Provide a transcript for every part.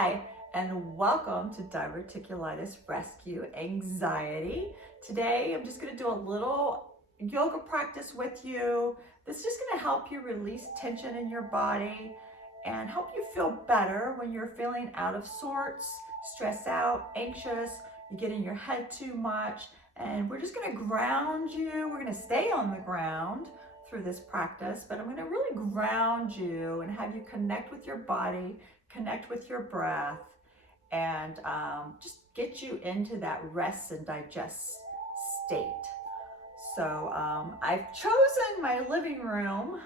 Hi, and welcome to Diverticulitis Rescue Anxiety. Today, I'm just going to do a little yoga practice with you. This is just going to help you release tension in your body and help you feel better when you're feeling out of sorts, stressed out, anxious, you get in your head too much. And we're just going to ground you. We're going to stay on the ground through this practice, but I'm going to really ground you and have you connect with your body, connect with your breath, and just get you into that rest and digest state. So I've chosen my living room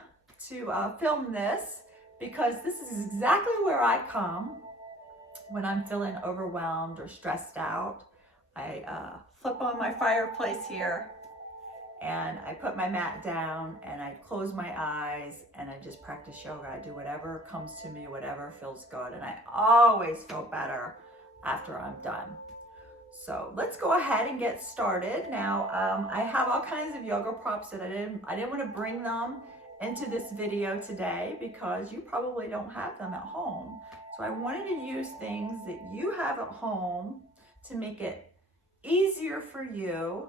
to film this because this is exactly where I come when I'm feeling overwhelmed or stressed out. I flip on my fireplace here and I put my mat down and I close my eyes and I just practice yoga. I do whatever comes to me, whatever feels good. And I always feel better after I'm done. So let's go ahead and get started. Now, I have all kinds of yoga props that I didn't want to bring them into this video today because you probably don't have them at home. So I wanted to use things that you have at home to make it easier for you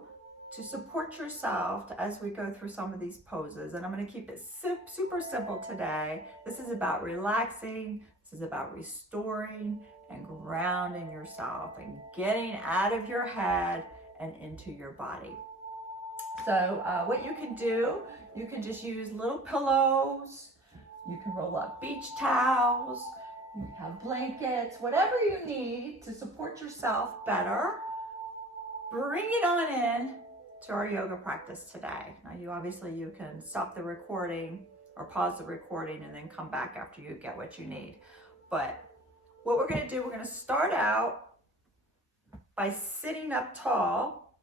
to support yourself as we go through some of these poses. And I'm going to keep it super simple today. This is about relaxing. This is about restoring and grounding yourself and getting out of your head and into your body. So what you can do, you can just use little pillows. You can roll up beach towels. You can have blankets, whatever you need to support yourself better. Bring it on in to our yoga practice today. Now you can stop the recording or pause the recording and then come back after you get what you need. But what we're gonna do, we're gonna start out by sitting up tall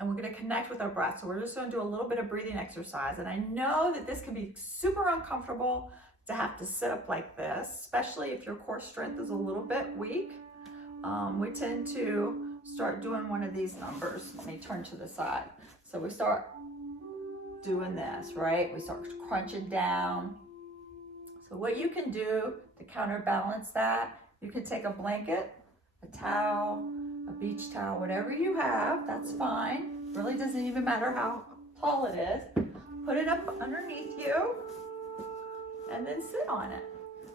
and we're gonna connect with our breath. So we're just gonna do a little bit of breathing exercise. And I know that this can be super uncomfortable to have to sit up like this, especially if your core strength is a little bit weak. We tend to start doing one of these numbers. Let me turn to the side. So we start doing this, right? We start crunching down. So what you can do to counterbalance that, you can take a blanket, a towel, a beach towel, whatever you have, that's fine. Really doesn't even matter how tall it is. Put it up underneath you and then sit on it.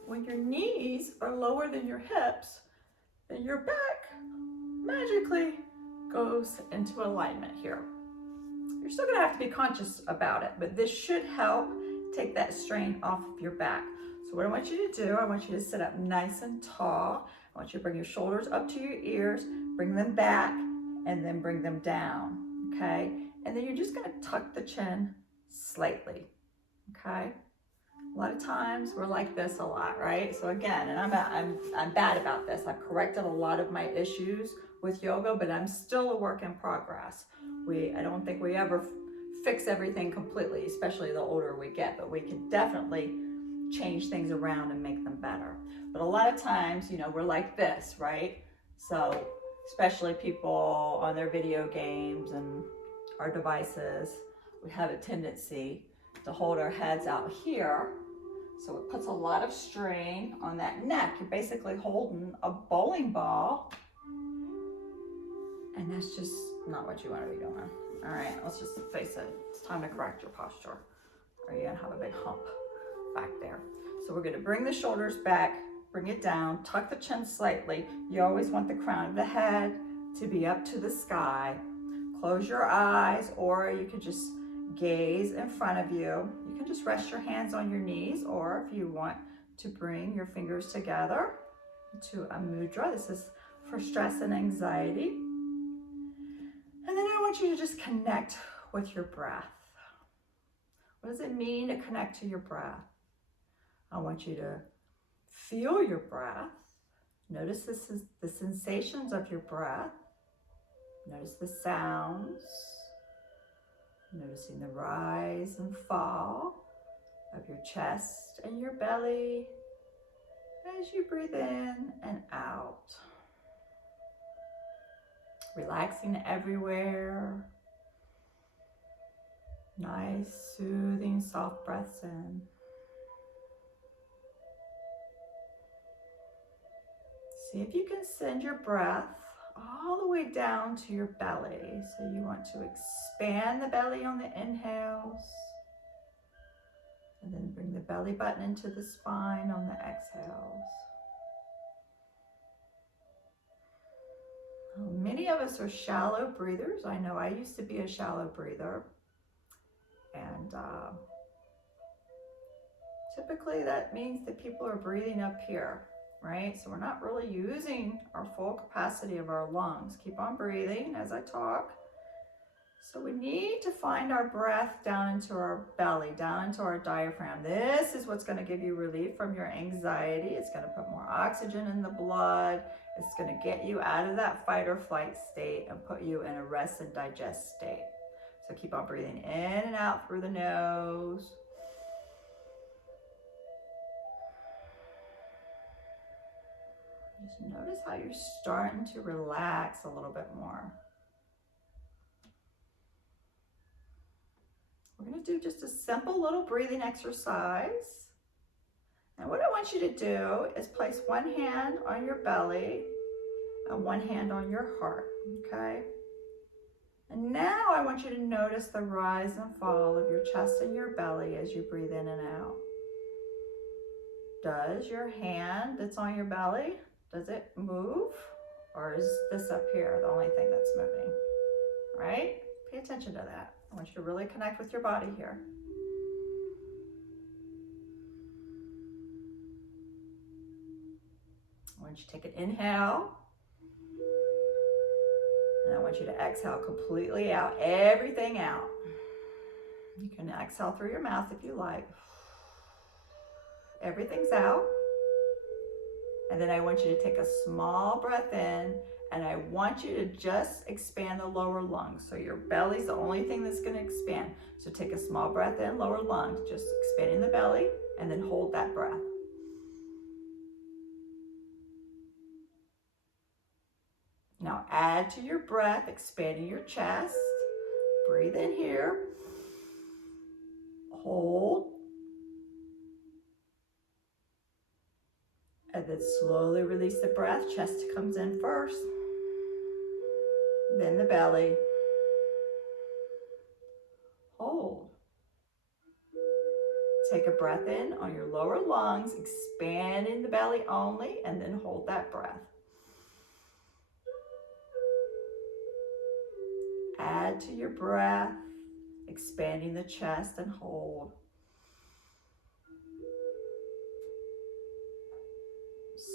When your knees are lower than your hips, then your back magically goes into alignment here. You're still gonna have to be conscious about it, but this should help take that strain off of your back. So what I want you to do, I want you to sit up nice and tall. I want you to bring your shoulders up to your ears, bring them back, and then bring them down, okay? And then you're just gonna tuck the chin slightly, okay? A lot of times we're like this a lot, right? So again, and I'm bad about this. I've corrected a lot of my issues with yoga, but I'm still a work in progress. I don't think we ever fix everything completely, especially the older we get, but we can definitely change things around and make them better. But a lot of times, we're like this, right? So especially people on their video games and our devices, we have a tendency to hold our heads out here. So it puts a lot of strain on that neck. You're basically holding a bowling ball. And that's just not what you want to be doing. All right, let's just face it. It's time to correct your posture or you're gonna have a big hump back there. So we're gonna bring the shoulders back, bring it down, tuck the chin slightly. You always want the crown of the head to be up to the sky. Close your eyes, or you could just gaze in front of you. You can just rest your hands on your knees, or if you want to bring your fingers together to a mudra. This is for stress and anxiety. And then I want you to just connect with your breath. What does it mean to connect to your breath? I want you to feel your breath. Notice the sensations of your breath. Notice the sounds. Noticing the rise and fall of your chest and your belly as you breathe in and out. Relaxing everywhere. Nice, soothing, soft breaths in. See if you can send your breath all the way down to your belly. So you want to expand the belly on the inhales, and then bring the belly button into the spine on the exhales. Many of us are shallow breathers. I know I used to be a shallow breather. And typically that means that people are breathing up here, right? So we're not really using our full capacity of our lungs. Keep on breathing as I talk. So we need to find our breath down into our belly, down into our diaphragm. This is what's going to give you relief from your anxiety. It's going to put more oxygen in the blood. It's going to get you out of that fight or flight state and put you in a rest and digest state. So keep on breathing in and out through the nose. Just notice how you're starting to relax a little bit more. We're going to do just a simple little breathing exercise. And what I want you to do is place one hand on your belly and one hand on your heart, okay? And now I want you to notice the rise and fall of your chest and your belly as you breathe in and out. Does your hand that's on your belly, does it move? Or is this up here the only thing that's moving, right? Pay attention to that. I want you to really connect with your body here. I want you to take an inhale. And I want you to exhale completely out, everything out. You can exhale through your mouth if you like. Everything's out. And then I want you to take a small breath in, and I want you to just expand the lower lungs. So your belly's the only thing that's going to expand. So take a small breath in, lower lungs, just expanding the belly, and then hold that breath. Now add to your breath, expanding your chest. Breathe in here. Hold. And then slowly release the breath. Chest comes in first. Then the belly. Hold. Take a breath in on your lower lungs, expanding the belly only, and then hold that breath. Add to your breath, expanding the chest and hold.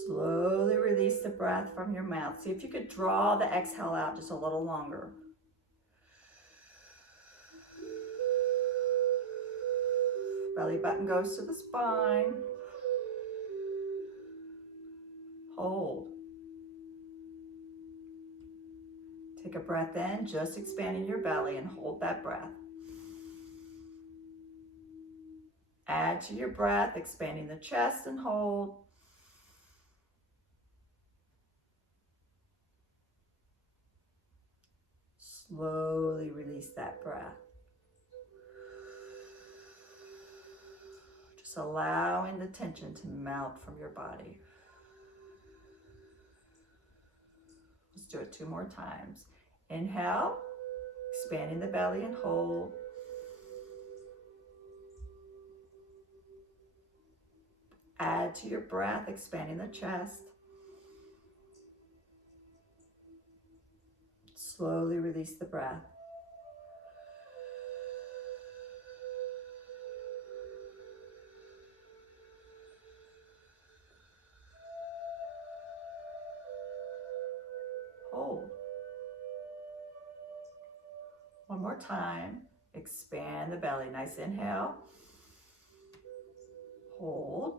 Slowly release the breath from your mouth. See if you could draw the exhale out just a little longer. Belly button goes to the spine. Hold. Take a breath in, just expanding your belly, and hold that breath. Add to your breath, expanding the chest and hold. Slowly release that breath. Just allowing the tension to melt from your body. Let's do it 2 more times. Inhale, expanding the belly and hold. Add to your breath, expanding the chest. Slowly release the breath. Hold. One more time. Expand the belly. Nice inhale. Hold.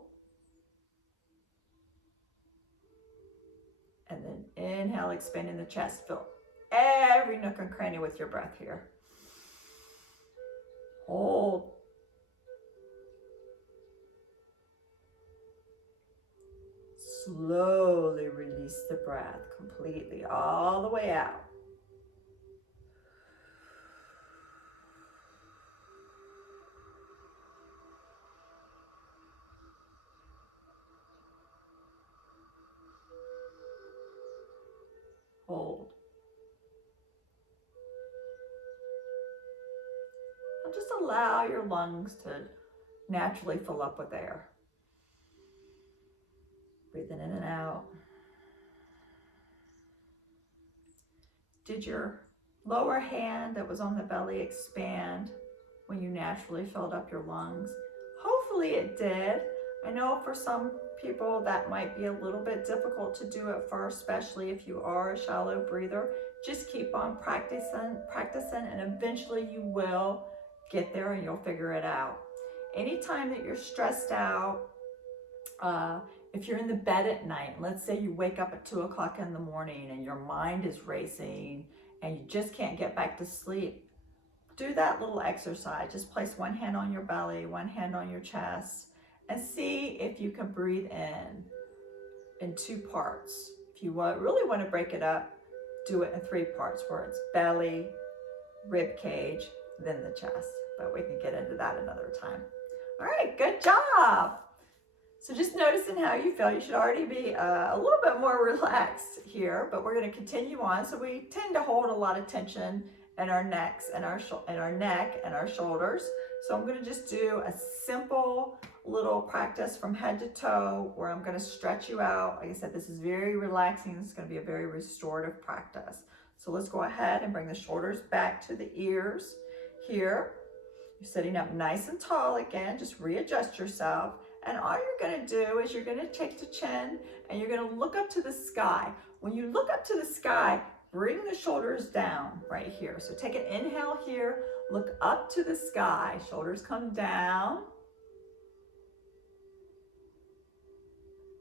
And then inhale, expanding the chest. Fill every nook and cranny with your breath here. Hold. Slowly release the breath completely, all the way out. just allow your lungs to naturally fill up with air. Breathing in and out. Did your lower hand that was on the belly expand when you naturally filled up your lungs? Hopefully it did. I know for some people that might be a little bit difficult to do at first, especially if you are a shallow breather. Just keep on practicing, and eventually you will get there and you'll figure it out. Anytime that you're stressed out, if you're in the bed at night, let's say you wake up at 2 o'clock in the morning and your mind is racing and you just can't get back to sleep, do that little exercise. Just place one hand on your belly, one hand on your chest, and see if you can breathe in 2 parts. If you really want to break it up, do it in 3 parts, where it's belly, rib cage, then the chest. But we can get into that another time. All right, good job. So just noticing how you feel. You should already be a little bit more relaxed here, but we're going to continue on. So we tend to hold a lot of tension in our necks and our neck and our shoulders. So I'm going to just do a simple little practice from head to toe where I'm going to stretch you out. Like I said, this is very relaxing. This is going to be a very restorative practice. So let's go ahead and bring the shoulders back to the ears here. You're sitting up nice and tall again. Just readjust yourself. And all you're going to do is you're going to take the chin and you're going to look up to the sky. When you look up to the sky, bring the shoulders down right here. So take an inhale here, look up to the sky, shoulders come down.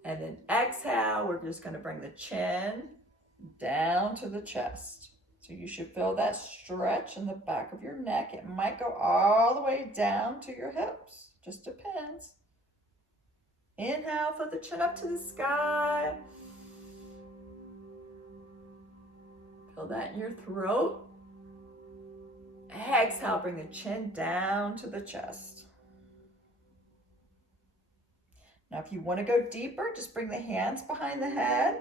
And then exhale, we're just going to bring the chin down to the chest. So you should feel that stretch in the back of your neck. It might go all the way down to your hips, just depends. Inhale, flip the chin up to the sky. Feel that in your throat. Exhale, bring the chin down to the chest. Now, if you want to go deeper, just bring the hands behind the head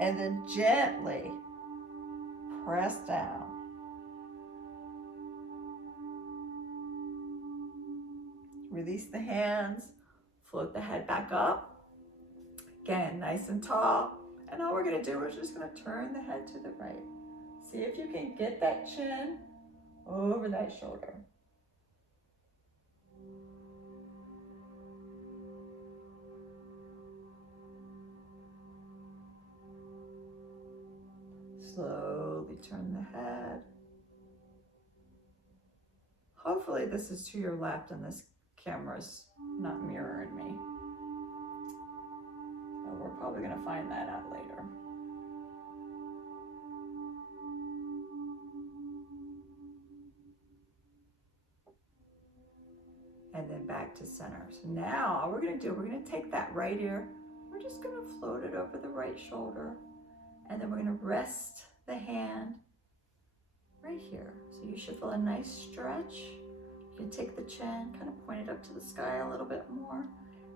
and then gently press down. Release the hands. Float the head back up. Again, nice and tall. And all we're going to do is just going to turn the head to the right. See if you can get that chin over that shoulder. Slowly turn the head. Hopefully this is to your left and this camera's not mirroring me. So we're probably going to find that out later. And then back to center. So now all we're going to do, we're going to take that right ear, we're just going to float it over the right shoulder, and then we're going to rest the hand right here. So you should feel a nice stretch. You can take the chin, kind of point it up to the sky a little bit more.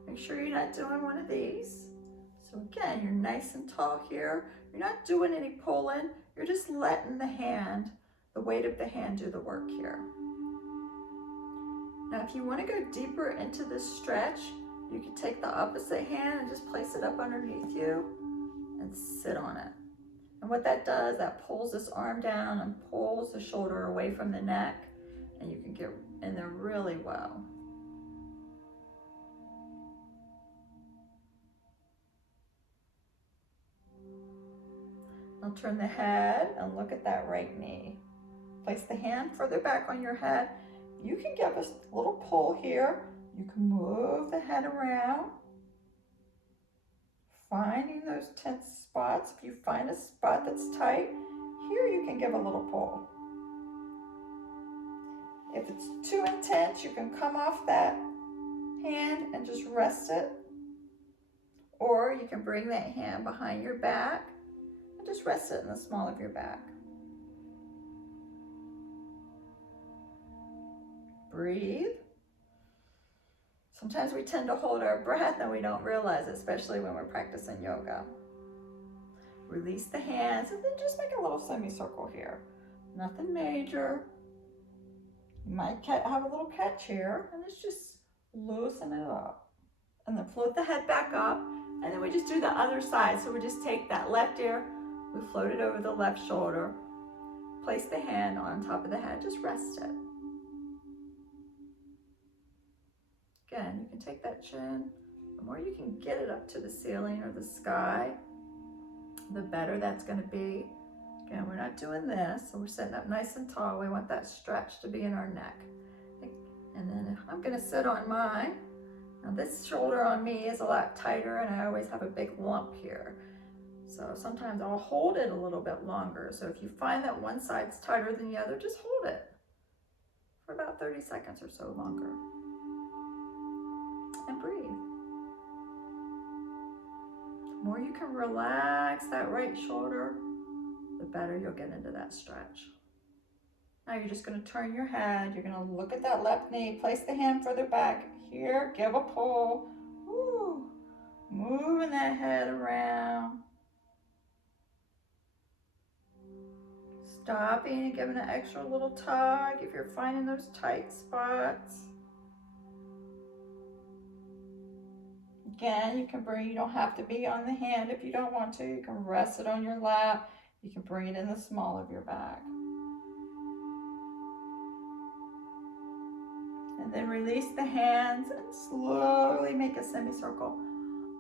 Make sure you're not doing one of these. So again, you're nice and tall here. You're not doing any pulling. You're just letting the hand, the weight of the hand, do the work here. Now, if you want to go deeper into this stretch, you can take the opposite hand and just place it up underneath you and sit on it. And what that does, that pulls this arm down and pulls the shoulder away from the neck, and you can get in there really well. Now turn the head and look at that right knee. Place the hand further back on your head. You can give a little pull here. You can move the head around, finding those tense spots. If you find a spot that's tight, here you can give a little pull. If it's too intense, you can come off that hand and just rest it. Or you can bring that hand behind your back and just rest it in the small of your back. Breathe. Sometimes we tend to hold our breath and we don't realize it, especially when we're practicing yoga. Release the hands and then just make a little semicircle here. Nothing major. You might have a little catch here, and it's just loosen it up. And then float the head back up, and then we just do the other side. So we just take that left ear, we float it over the left shoulder, place the hand on top of the head, just rest it. Again, you can take that chin, the more you can get it up to the ceiling or the sky, the better that's gonna be. Again, we're not doing this, so we're sitting up nice and tall. We want that stretch to be in our neck. And then I'm gonna sit on mine. Now this shoulder on me is a lot tighter and I always have a big lump here. So sometimes I'll hold it a little bit longer. So if you find that one side's tighter than the other, just hold it for about 30 seconds or so longer. And breathe. The more you can relax that right shoulder, the better you'll get into that stretch. Now you're just going to turn your head. You're going to look at that left knee. Place the hand further back. Here, give a pull. Woo. Moving that head around. Stopping and giving an extra little tug if you're finding those tight spots. Again, you don't have to be on the hand if you don't want to. You can rest it on your lap. You can bring it in the small of your back. And then release the hands and slowly make a semicircle.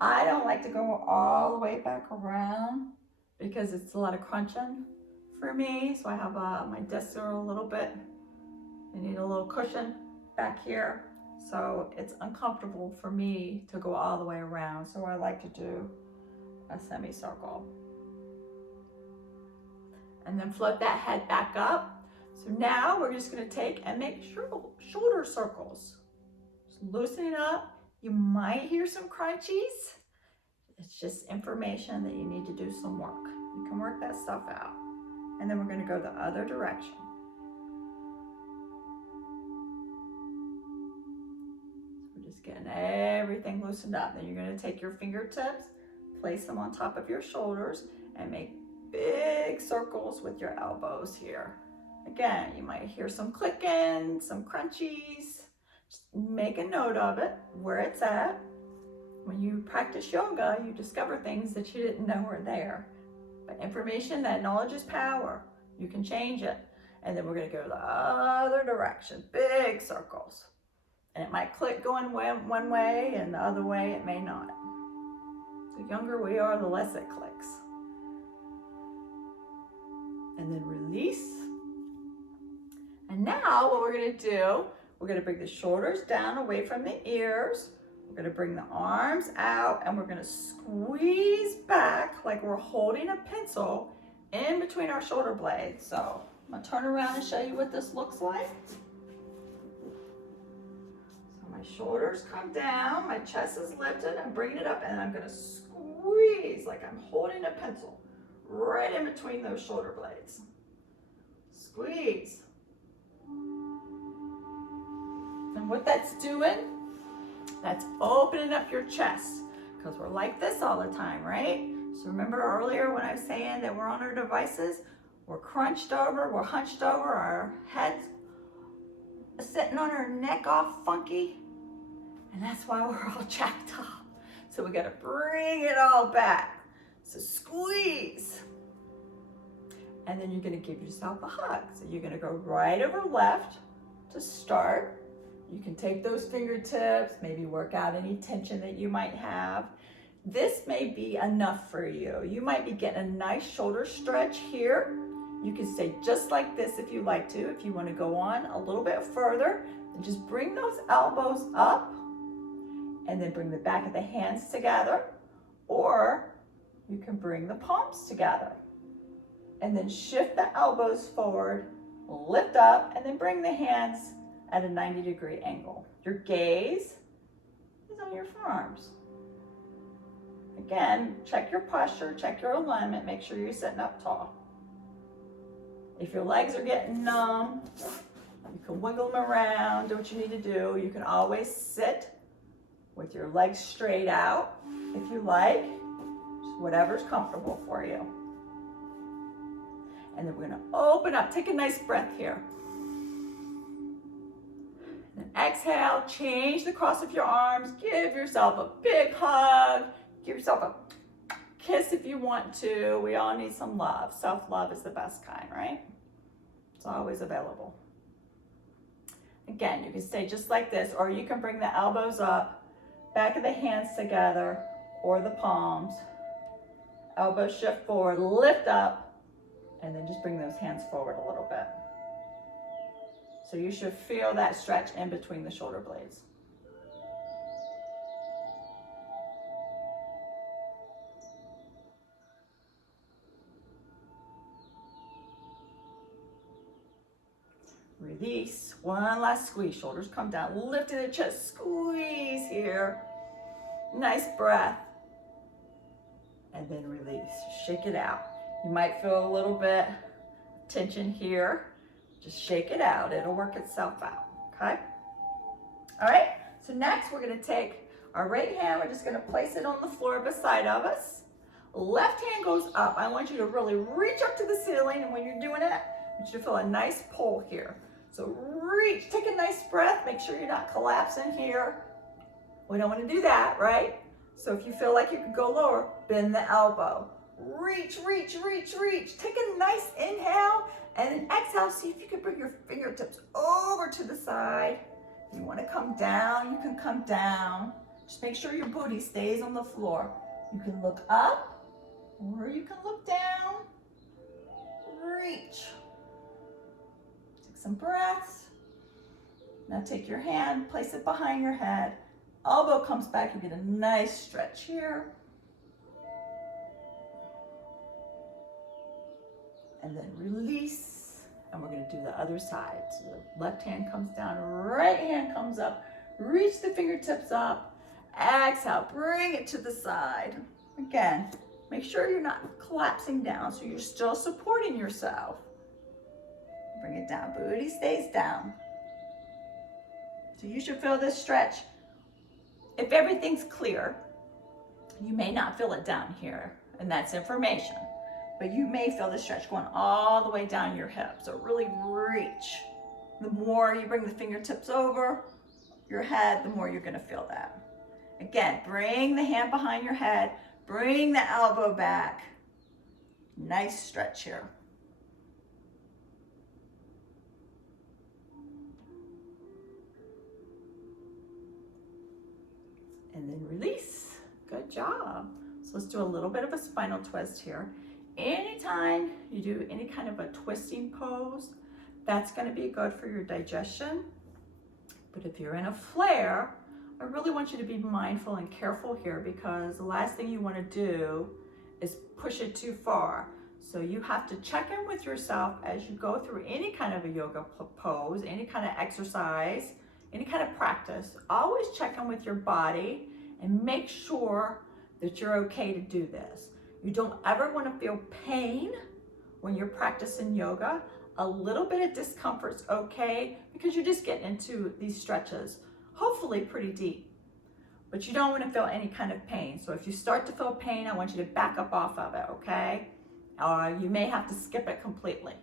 I don't like to go all the way back around because it's a lot of crunching for me. So I have my discs are a little bit, I need a little cushion back here. So it's uncomfortable for me to go all the way around. So I like to do a semicircle. And then float that head back up. So now we're just going to take and make shoulder circles. Just loosening up. You might hear some crunchies. It's just information that you need to do some work. You can work that stuff out. And then we're going to go the other direction. So we're just getting everything loosened up. Then you're going to take your fingertips, place them on top of your shoulders, and make big circles with your elbows here. Again, you might hear some clicking, some crunchies. Just make a note of it, where it's at. When you practice yoga, you discover things that you didn't know were there. But information, that knowledge is power. You can change it. And then we're going to go the other direction, big circles. And it might click going one way and the other way it may not. The younger we are, the less it clicks. And then release. And now what we're going to do, we're going to bring the shoulders down away from the ears. We're going to bring the arms out and we're going to squeeze back like we're holding a pencil in between our shoulder blades. So I'm going to turn around and show you what this looks like. So my shoulders come down, my chest is lifted, I'm bringing it up and I'm going to squeeze like I'm holding a pencil right in between those shoulder blades. Squeeze. And what that's doing, that's opening up your chest because we're like this all the time, right? So remember earlier when I was saying that we're on our devices, we're crunched over, we're hunched over, our heads sitting on our neck all funky, and that's why we're all jacked up. So we got to bring it all back. So squeeze. And then you're going to give yourself a hug. So you're going to go right over left to start. You can take those fingertips, maybe work out any tension that you might have. This may be enough for you. You might be getting a nice shoulder stretch here. You can stay just like this if you like to. If you want to go on a little bit further, then just bring those elbows up and then bring the back of the hands together, or you can bring the palms together and then shift the elbows forward, lift up, and then bring the hands at a 90-degree angle. Your gaze is on your forearms. Again, check your posture, check your alignment, make sure you're sitting up tall. If your legs are getting numb, you can wiggle them around, do what you need to do. You can always sit with your legs straight out if you like, just whatever's comfortable for you. And then we're gonna open up, take a nice breath here. And then exhale, change the cross of your arms, give yourself a big hug, give yourself a kiss if you want to. We all need some love. Self-love is the best kind, right? It's always available. Again, you can stay just like this, or you can bring the elbows up, back of the hands together, or the palms. Elbows shift forward, lift up, and then just bring those hands forward a little bit. So you should feel that stretch in between the shoulder blades. Release. One last squeeze. Shoulders come down. Lift to the chest. Squeeze here. Nice breath. And then release. Shake it out. You might feel a little bit tension here. Just shake it out. It'll work itself out. Okay? All right. So next we're going to take our right hand. We're just going to place it on the floor beside of us. Left hand goes up. I want you to really reach up to the ceiling. And when you're doing it, I want you to feel a nice pull here. So reach, take a nice breath. Make sure you're not collapsing here. We don't want to do that, right? So if you feel like you could go lower, bend the elbow. Reach, reach, reach, reach. Take a nice inhale and then exhale. See if you can bring your fingertips over to the side. If you want to come down, you can come down. Just make sure your booty stays on the floor. You can look up or you can look down. Reach. Some breaths. Now take your hand, place it behind your head. Elbow comes back, you get a nice stretch here. And then release. And we're going to do the other side. So the left hand comes down, right hand comes up. Reach the fingertips up. Exhale, bring it to the side. Again, make sure you're not collapsing down so you're still supporting yourself. Bring it down, booty stays down. So you should feel this stretch. If everything's clear, you may not feel it down here, and that's information. But you may feel the stretch going all the way down your hip. So really reach. The more you bring the fingertips over your head, the more you're gonna feel that. Again, bring the hand behind your head, bring the elbow back. Nice stretch here. And then release. Good job. So let's do a little bit of a spinal twist here. Anytime you do any kind of a twisting pose, that's going to be good for your digestion. But if you're in a flare, I really want you to be mindful and careful here, because the last thing you want to do is push it too far. So you have to check in with yourself as you go through any kind of a yoga pose, any kind of exercise, any kind of practice. Always check in with your body and make sure that you're okay to do this. You don't ever want to feel pain when you're practicing yoga. A little bit of discomfort's okay, because you're just getting into these stretches, hopefully pretty deep. But you don't want to feel any kind of pain. So if you start to feel pain, I want you to back up off of it, okay? You may have to skip it completely.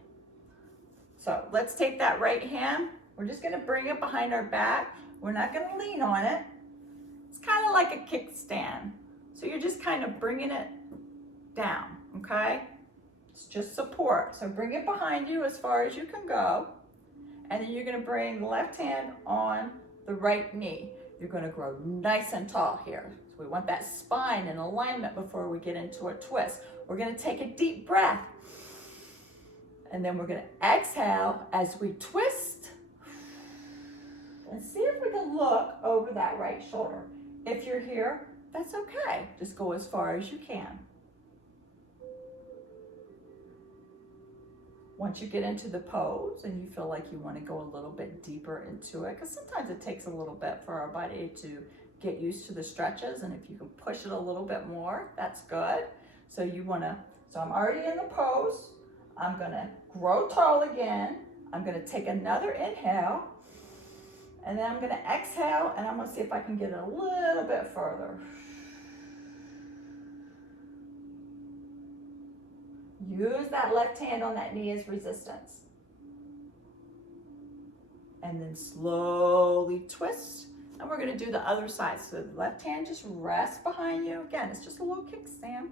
So let's take that right hand. We're just going to bring it behind our back. We're not going to lean on it. It's kind of like a kickstand. So you're just kind of bringing it down, okay? It's just support. So bring it behind you as far as you can go. And then you're going to bring the left hand on the right knee. You're going to grow nice and tall here. So we want that spine in alignment before we get into a twist. We're going to take a deep breath. And then we're going to exhale as we twist. And see if we can look over that right shoulder. If you're here, that's okay. Just go as far as you can. Once you get into the pose and you feel like you want to go a little bit deeper into it, because sometimes it takes a little bit for our body to get used to the stretches, and if you can push it a little bit more, that's good. So I'm already in the pose. I'm gonna grow tall again. I'm gonna take another inhale, and then I'm gonna exhale, and I'm gonna see if I can get it a little bit further. Use that left hand on that knee as resistance. and then slowly twist. And we're gonna do the other side. So the left hand just rests behind you. Again, it's just a little kickstand.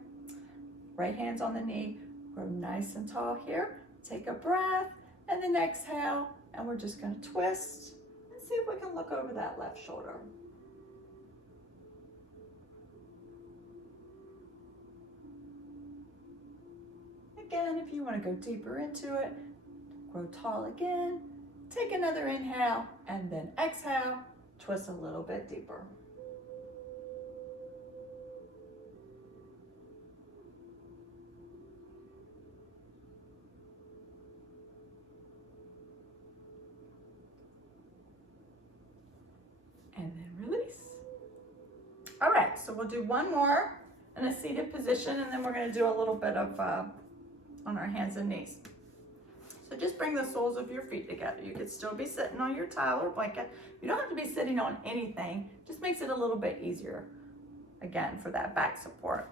Right hand's on the knee. Grow nice and tall here. Take a breath and then exhale. And we're just gonna twist and see if we can look over that left shoulder. Again, if you wanna go deeper into it, grow tall again. Take another inhale and then exhale. Twist a little bit deeper. And then release. All right, so we'll do one more in a seated position, and then we're going to do a little bit of on our hands and knees. So just bring the soles of your feet together. You could still be sitting on your towel or blanket. You don't have to be sitting on anything. Just makes it a little bit easier, again, for that back support.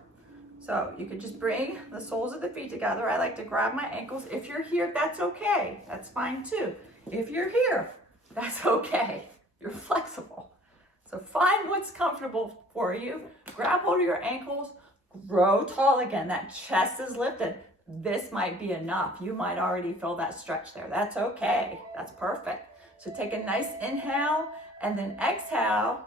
So you could just bring the soles of the feet together. I like to grab my ankles. If you're here, that's okay. That's fine too. If you're here, that's okay. You're flexible. So find what's comfortable for you. Grab hold of your ankles. Grow tall again. That chest is lifted. This might be enough. You might already feel that stretch there. That's okay. That's perfect. So take a nice inhale and then exhale.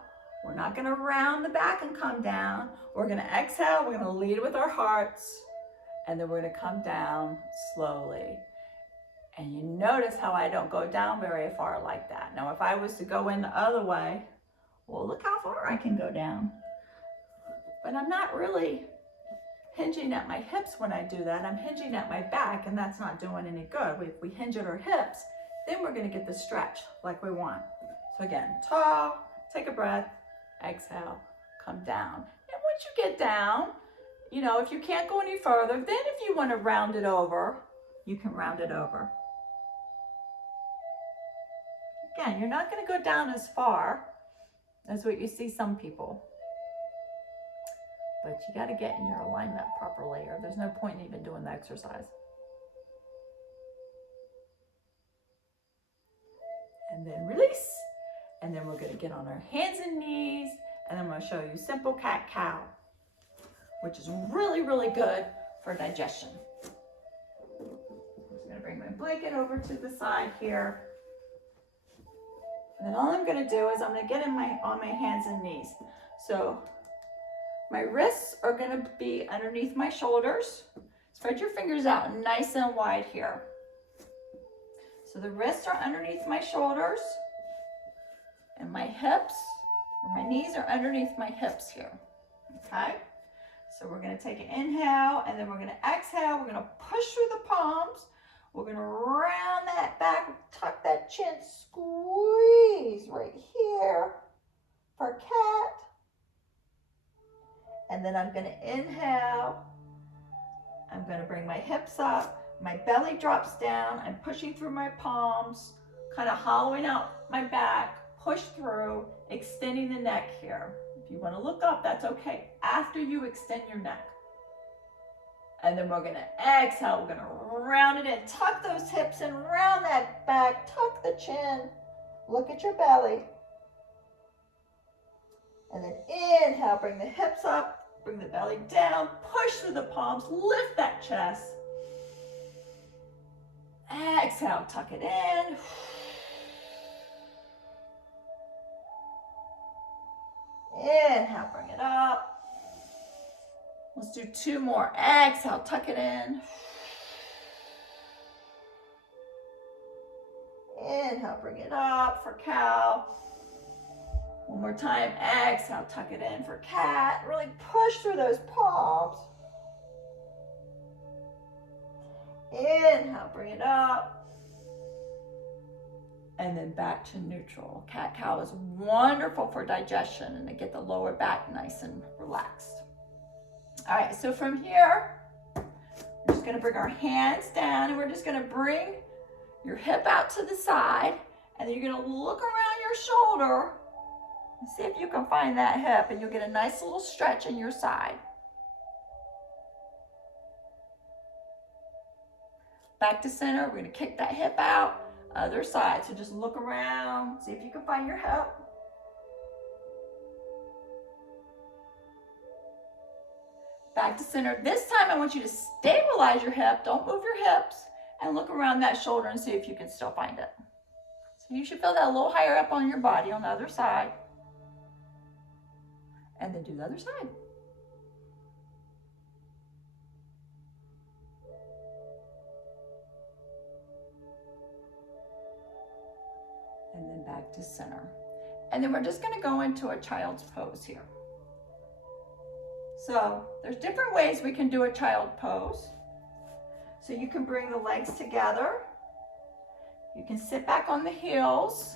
We're not going to round the back and come down. We're going to exhale. We're going to lead with our hearts. And then we're going to come down slowly. And you notice how I don't go down very far like that. Now, if I was to go in the other way, well, look how far I can go down. But I'm not really hinging at my hips when I do that. I'm hinging at my back, and that's not doing any good. If we hinge at our hips, then we're going to get the stretch like we want. So again, tall, take a breath, exhale, come down. And once you get down, you know, if you can't go any further, then if you want to round it over, you can round it over. Again, you're not going to go down as far as what you see some people. But you got to get in your alignment properly, or there's no point in even doing the exercise. And then release. And then we're going to get on our hands and knees, and I'm going to show you simple cat-cow, which is really, really good for digestion. I'm just going to bring my blanket over to the side here. And then all I'm going to do is I'm going to get on my hands and knees. So my wrists are going to be underneath my shoulders. Spread your fingers out nice and wide here. So the wrists are underneath my shoulders, and my hips, or my knees are underneath my hips here. Okay? So we're going to take an inhale, and then we're going to exhale. We're going to push through the palms. We're going to round that back, tuck that chin, squeeze right here for cat. And then I'm going to inhale. I'm going to bring my hips up. My belly drops down. I'm pushing through my palms, kind of hollowing out my back, push through, extending the neck here. If you want to look up, that's okay. After you extend your neck. And then we're going to exhale. We're going to round it in. Tuck those hips and round that back. Tuck the chin. Look at your belly. And then inhale, bring the hips up, bring the belly down, push through the palms, lift that chest. Exhale, tuck it in. Inhale, bring it up. Let's do two more. Exhale, tuck it in. Inhale, bring it up for cow. One more time. Exhale, tuck it in for cat. Really push through those palms. Inhale, bring it up. And then back to neutral. Cat-cow is wonderful for digestion and to get the lower back nice and relaxed. All right, so from here, we're just gonna bring our hands down, and we're just gonna bring your hip out to the side, and then you're gonna look around your shoulder and see if you can find that hip, and you'll get a nice little stretch in your side. Back to center, we're gonna kick that hip out. Other side. So just look around, see if you can find your hip. Back to center. This time I want you to stabilize your hip. Don't move your hips. And look around that shoulder and see if you can still find it. So you should feel that a little higher up on your body on the other side. And then do the other side. And then back to center. And then we're just going to go into a child's pose here. So there's different ways we can do a child pose. So you can bring the legs together. You can sit back on the heels.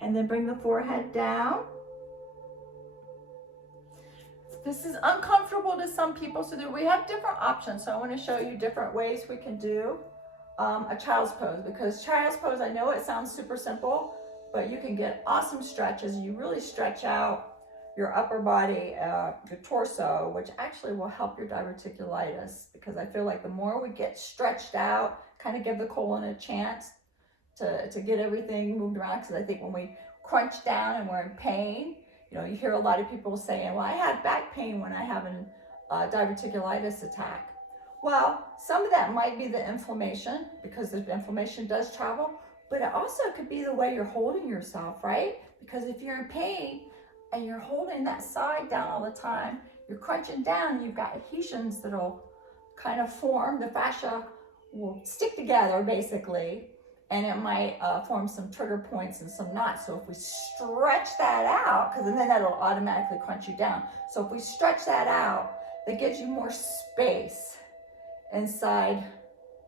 And then bring the forehead down. This is uncomfortable to some people, so that we have different options. So I want to show you different ways we can do a child's pose, because child's pose, I know it sounds super simple, but you can get awesome stretches. You really stretch out your upper body, your torso, which actually will help your diverticulitis, because I feel like the more we get stretched out, kind of give the colon a chance to get everything moved around, because I think when we crunch down and we're in pain, you know, you hear a lot of people saying, well, I had back pain when I have a diverticulitis attack. Well, some of that might be the inflammation, because the inflammation does travel, but it also could be the way you're holding yourself, right? Because if you're in pain and you're holding that side down all the time, you're crunching down, you've got adhesions that'll kind of form, the fascia will stick together basically, and it might form some trigger points and some knots. So if we stretch that out, because then that'll automatically crunch you down. So if we stretch that out, that gives you more space inside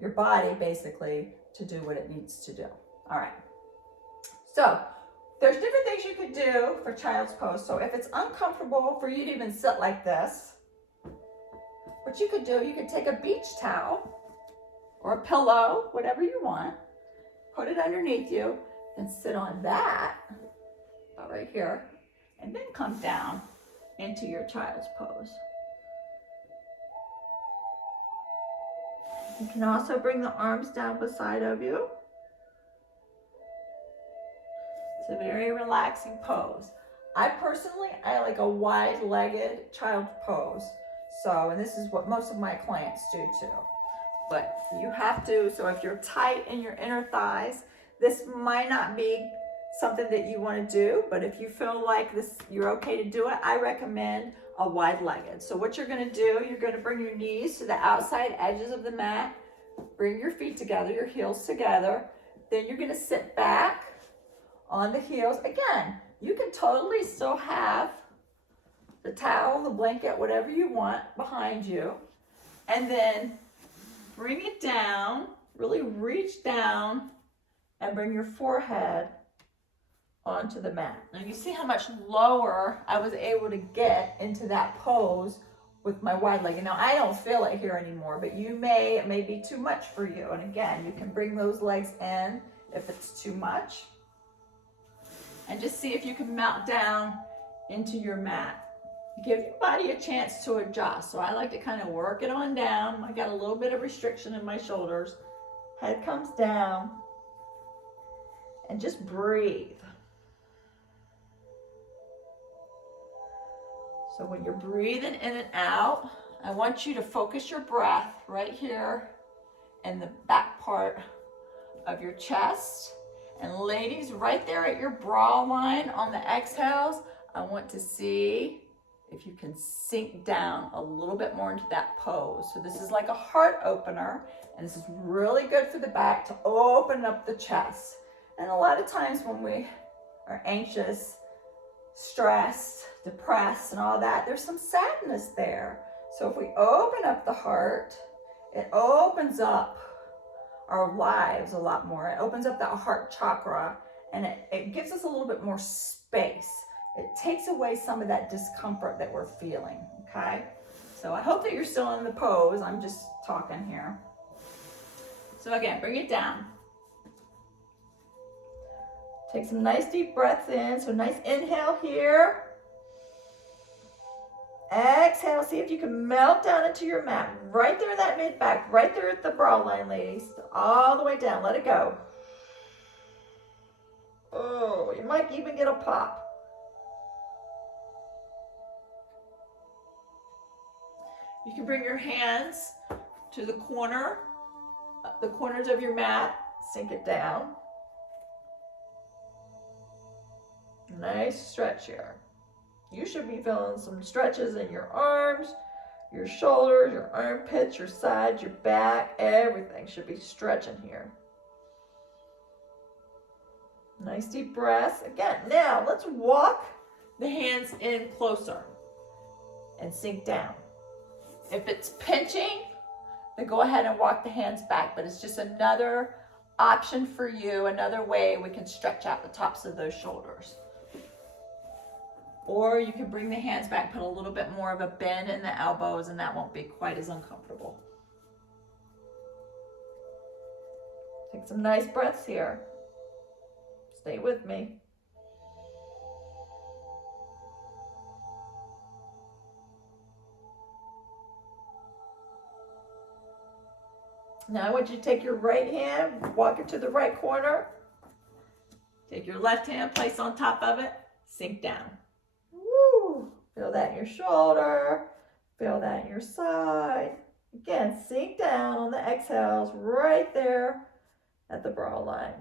your body basically to do what it needs to do. All right. So there's different things you could do for child's pose. So if it's uncomfortable for you to even sit like this, what you could do, you could take a beach towel or a pillow, whatever you want, put it underneath you, and sit on that, about right here, and then come down into your child's pose. You can also bring the arms down beside of you. It's a very relaxing pose. I like a wide-legged child pose. So, and this is what most of my clients do too. But you have to, so if you're tight in your inner thighs, this might not be something that you want to do, but if you feel like this, you're okay to do it, I recommend a wide-legged. So what you're going to do, you're going to bring your knees to the outside edges of the mat, bring your feet together, your heels together, then you're going to sit back on the heels. Again, you can totally still have the towel, the blanket, whatever you want behind you, and then bring it down, really reach down and bring your forehead onto the mat. Now you see how much lower I was able to get into that pose with my wide leg. And now I don't feel it here anymore, but it may be too much for you. And again, you can bring those legs in if it's too much. And just see if you can melt down into your mat. Give your body a chance to adjust. So I like to kind of work it on down. I got a little bit of restriction in my shoulders. Head comes down. And just breathe. So when you're breathing in and out, I want you to focus your breath right here in the back part of your chest. And ladies, right there at your bra line on the exhales, I want to see if you can sink down a little bit more into that pose. So this is like a heart opener, and this is really good for the back to open up the chest. And a lot of times when we are anxious, stressed, depressed, and all that, there's some sadness there. So if we open up the heart, it opens up our lives a lot more. It opens up that heart chakra, and it gives us a little bit more space. It takes away some of that discomfort that we're feeling, okay? So I hope that you're still in the pose. I'm just talking here. So again, bring it down. Take some nice deep breaths in. So nice inhale here. Exhale. exhale, see if you can melt down into your mat, right there in that mid-back, right there at the brow line, ladies. All the way down, let it go. Oh, you might even get a pop. You can bring your hands to the corners of your mat, sink it down. Nice stretch here. You should be feeling some stretches in your arms, your shoulders, your armpits, your sides, your back, everything should be stretching here. Nice deep breaths. Again, now let's walk the hands in closer and sink down. If it's pinching, then go ahead and walk the hands back, but it's just another option for you, another way we can stretch out the tops of those shoulders. Or you can bring the hands back, put a little bit more of a bend in the elbows, and that won't be quite as uncomfortable. Take some nice breaths here. Stay with me. Now I want you to take your right hand, walk it to the right corner. Take your left hand, place on top of it, sink down. Woo! Feel that in your shoulder, feel that in your side. Again, sink down on the exhales right there at the brow line.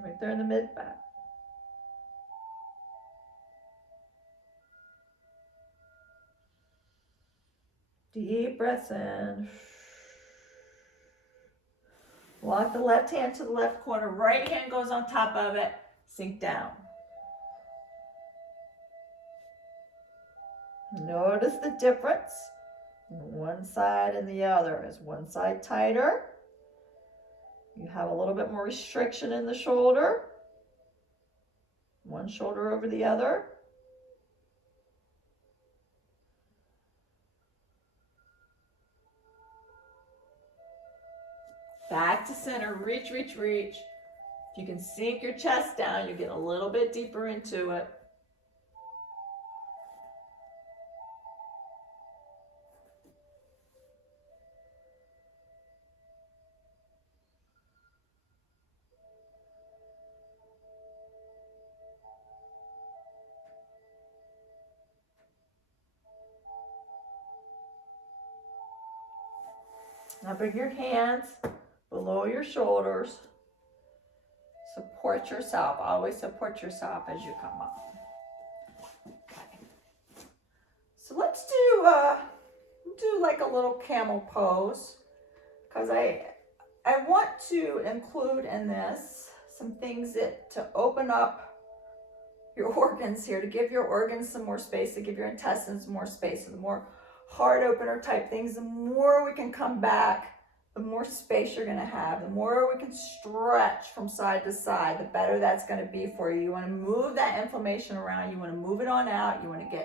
Right there in the mid-back. Deep breaths in. Walk the left hand to the left corner. Right hand goes on top of it. Sink down. Notice the difference in one side and the other. Is one side tighter? You have a little bit more restriction in the shoulder. One shoulder over the other. Back to center, reach, reach, reach. If you can sink your chest down, you get a little bit deeper into it. Now bring your hands below your shoulders. Support yourself. Always support yourself as you come up. Okay. So let's do like a little camel pose, because I want to include in this some things to open up your organs here, to give your organs some more space, to give your intestines more space. So the more heart opener type things, the more we can come back, the more space you're going to have, the more we can stretch from side to side, the better that's going to be for you. You want to move that inflammation around. You want to move it on out. You want to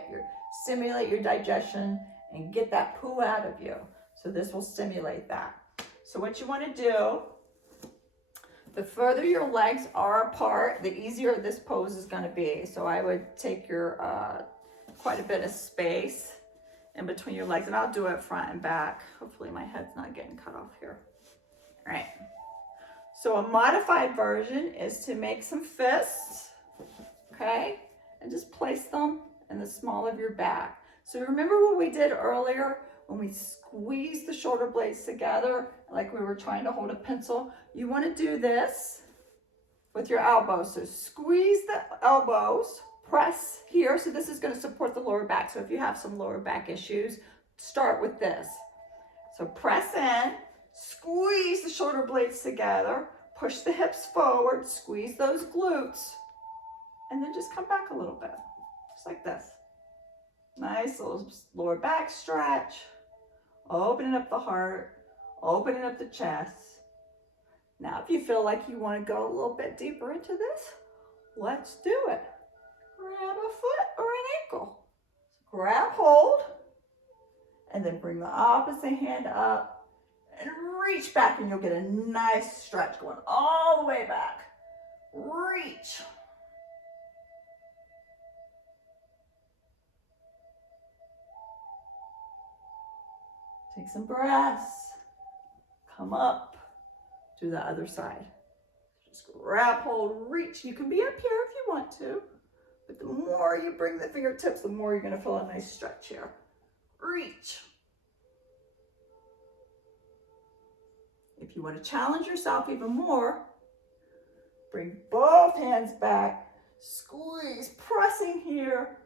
stimulate your digestion and get that poo out of you. So this will stimulate that. So what you want to do, the further your legs are apart, the easier this pose is going to be. So I would take your quite a bit of space in between your legs, and I'll do it front and back. Hopefully my head's not getting cut off here. All right. So a modified version is to make some fists, okay? And just place them in the small of your back. So remember what we did earlier when we squeezed the shoulder blades together, like we were trying to hold a pencil? You want to do this with your elbows. So squeeze the elbows, press here. So this is going to support the lower back. So if you have some lower back issues, start with this. So press in, squeeze the shoulder blades together, push the hips forward, squeeze those glutes, and then just come back a little bit, just like this. Nice little lower back stretch, opening up the heart, opening up the chest. Now, if you feel like you want to go a little bit deeper into this, let's do it. Grab a foot or an ankle. So grab hold, and then bring the opposite hand up and reach back, and you'll get a nice stretch going all the way back. Reach. Take some breaths. Come up. Do the other side. Just grab hold, reach. You can be up here if you want to, but the more you bring the fingertips, the more you're going to feel a nice stretch here. Reach. If you want to challenge yourself even more, bring both hands back, squeeze, pressing here,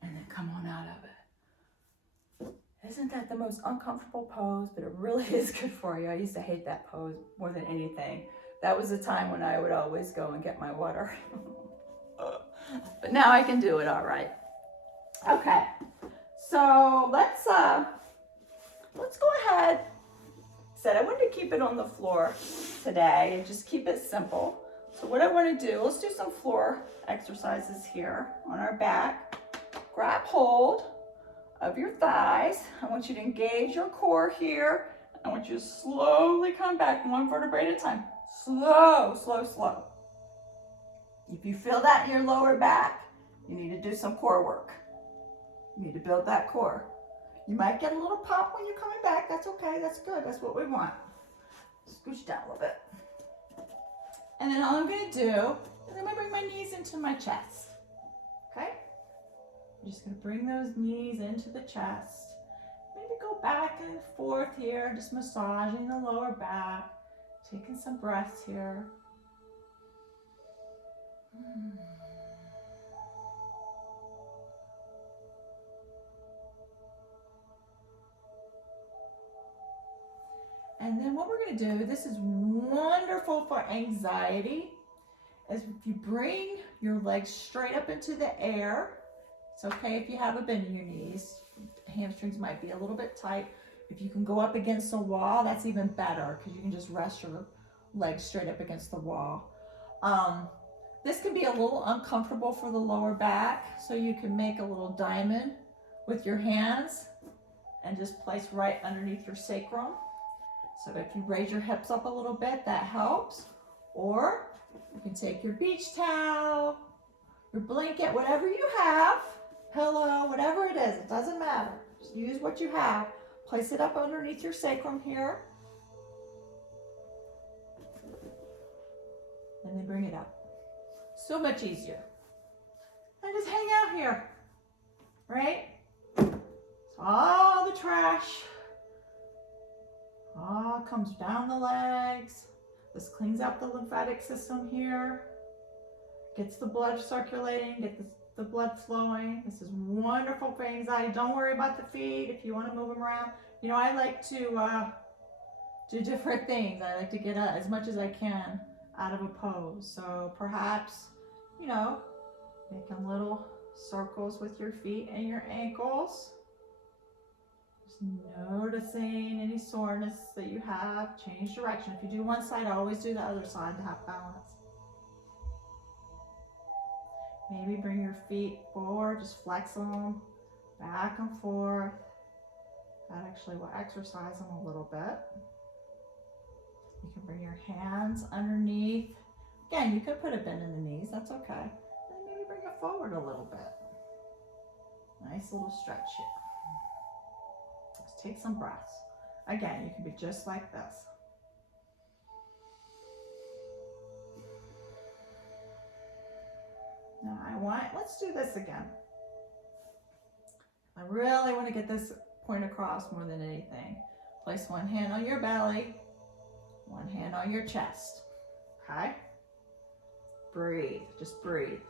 and then come on out of it. Isn't that the most uncomfortable pose? But it really is good for you. I used to hate that pose more than anything. That was the time when I would always go and get my water. But now I can do it all right. Okay, so let's go ahead. Said I wanted to keep it on the floor today and just keep it simple. So what I want to do, let's do some floor exercises here on our back. Grab hold of your thighs. I want you to engage your core here. I want you to slowly come back one vertebrae at a time. Slow, slow, slow. If you feel that in your lower back, you need to do some core work. You need to build that core. You might get a little pop when you're coming back. That's okay. That's good. That's what we want. Scooch down a little bit. And then all I'm going to do is I'm going to bring my knees into my chest. Okay? I'm just going to bring those knees into the chest. Maybe go back and forth here, just massaging the lower back. Taking some breaths here. And then what we're going to do, this is wonderful for anxiety, is if you bring your legs straight up into the air. It's okay if you have a bend in your knees. Hamstrings might be a little bit tight. If you can go up against a wall, that's even better because you can just rest your legs straight up against the wall. This can be a little uncomfortable for the lower back, so you can make a little diamond with your hands and just place right underneath your sacrum. So if you raise your hips up a little bit, that helps. Or you can take your beach towel, your blanket, whatever you have, pillow, whatever it is, it doesn't matter. Just use what you have. Place it up underneath your sacrum here. And then bring it up. So much easier. And just hang out here, right? So all the trash all comes down the legs. This cleans out the lymphatic system here. Gets the blood circulating, gets the blood flowing. This is wonderful for anxiety. Don't worry about the feet if you want to move them around. You know, I like to do different things. I like to get as much as I can out of a pose. So perhaps, you know, making little circles with your feet and your ankles. Just noticing any soreness that you have. Change direction. If you do one side, always do the other side to have balance. Maybe bring your feet forward, just flex them back and forth. That actually will exercise them a little bit. You can bring your hands underneath. Again, you could put a bend in the knees, that's okay. And maybe bring it forward a little bit. Nice little stretch here. Just take some breaths. Again, you can be just like this. Now let's do this again. I really want to get this point across more than anything. Place one hand on your belly, one hand on your chest, okay? Breathe, just breathe.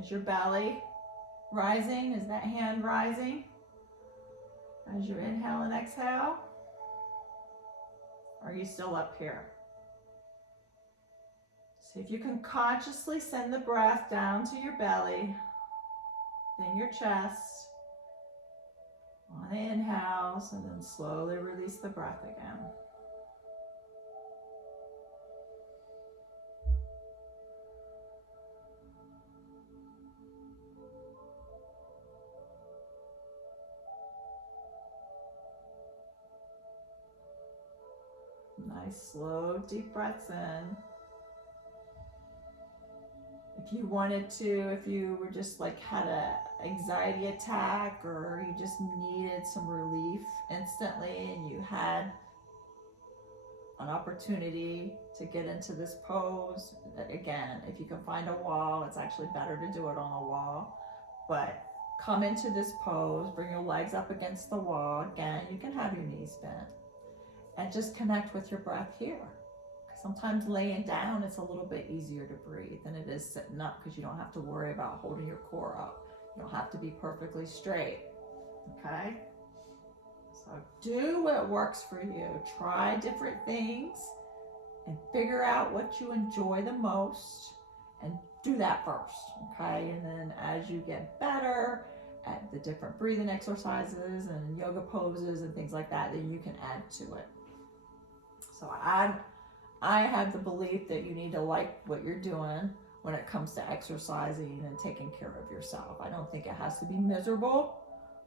Is your belly rising? Is that hand rising? As you inhale and exhale? Or are you still up here? See if you can consciously send the breath down to your belly, then your chest, on the inhales, and then slowly release the breath again. Nice, slow, deep breaths in. if you wanted to, if you were just like had a anxiety attack or you just needed some relief instantly and you had an opportunity to get into this pose, again, if you can find a wall, it's actually better to do it on a wall, but come into this pose, bring your legs up against the wall. Again, you can have your knees bent and just connect with your breath here. Sometimes laying down, it's a little bit easier to breathe than it is sitting up because you don't have to worry about holding your core up. You don't have to be perfectly straight, okay? So do what works for you. Try different things and figure out what you enjoy the most and do that first, okay? And then as you get better at the different breathing exercises and yoga poses and things like that, then you can add to it. So I have the belief that you need to like what you're doing when it comes to exercising and taking care of yourself. I don't think it has to be miserable,